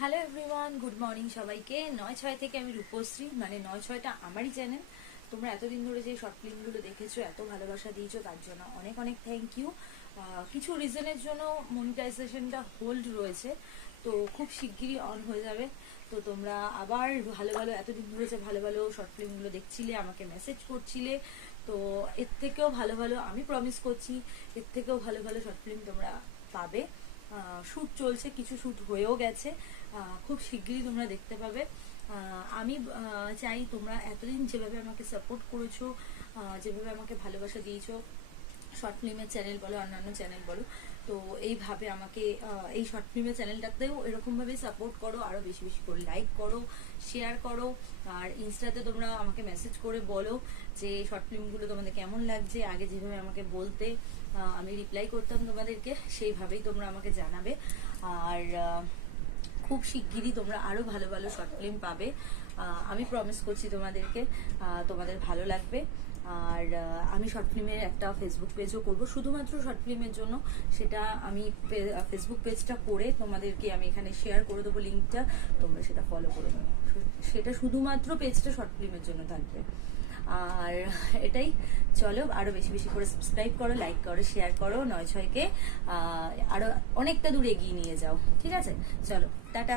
Hello everyone, good morning সবাইকে। ৯/৬ থেকে আমি রূপশ্রী, মানে ৯/৬টা আমারই চ্যানেল। তোমরা এতদিন ধরে যে শর্ট ফিল্মগুলো দেখেছো, এত ভালোবাসা দিয়েছো, তার জন্য অনেক অনেক থ্যাংক ইউ। কিছু রিজনের জন্য মনিটাইজেশনটা হোল্ড রয়েছে, তো খুব শিগগিরই অন হয়ে যাবে। তো তোমরা আবার ভালো ভালো, এতদিন ধরে যে ভালো ভালো শর্ট ফিল্মগুলো দেখছিলে, আমাকে মেসেজ করছিলে, তো এর থেকেও ভালো ভালো, আমি প্রমিস করছি, এর থেকেও ভালো ভালো শর্ট ফিল্ম তোমরা পাবে। শ্যুট চলছে, কিছু শ্যুট হয়েও গেছে, খুব শিগগিরই তোমরা দেখতে পাবে। আমি চাই তোমরা এতদিন যেভাবে আমাকে সাপোর্ট করেছো, যেভাবে আমাকে ভালোবাসা দিয়েছো, শর্ট ফিল্মের চ্যানেল বলো, অন্যান্য চ্যানেল বলো, তো এইভাবে আমাকে এই শর্ট ফিল্মের চ্যানেলটাতেও এরকমভাবেই সাপোর্ট করো, আরও বেশি বেশি করে লাইক করো, শেয়ার করো। আর ইনস্টাতে তোমরা আমাকে মেসেজ করে বলো যে শর্ট ফিল্মগুলো তোমাদের কেমন লাগছে। আগে যেভাবে আমাকে বলতে, আমি রিপ্লাই করতাম তোমাদেরকে, সেইভাবেই তোমরা আমাকে জানাবে। আর খুব শিগগিরই তোমরা আরও ভালো ভালো শর্ট ফিল্ম পাবে, আমি প্রমিস করছি তোমাদেরকে, তোমাদের ভালো লাগবে। আর আমি শর্ট ফিল্মের একটা ফেসবুক পেজও করব শুধুমাত্র শর্ট ফিল্মের জন্য। সেটা আমি ফেসবুক পেজটা করে তোমাদেরকে আমি এখানে শেয়ার করে দেবো লিঙ্কটা, তোমরা সেটা ফলো করে নেবে। সেটা শুধুমাত্র পেজটা শর্ট ফিল্মের জন্য থাকবে। আর এটাই, চলো আরো বেশি বেশি করে সাবস্ক্রাইব করো, লাইক করো, শেয়ার করো, ৯/৬কে আরো অনেকটা দূর এগিয়ে নিয়ে যাও। ঠিক আছে, চলো টাটা।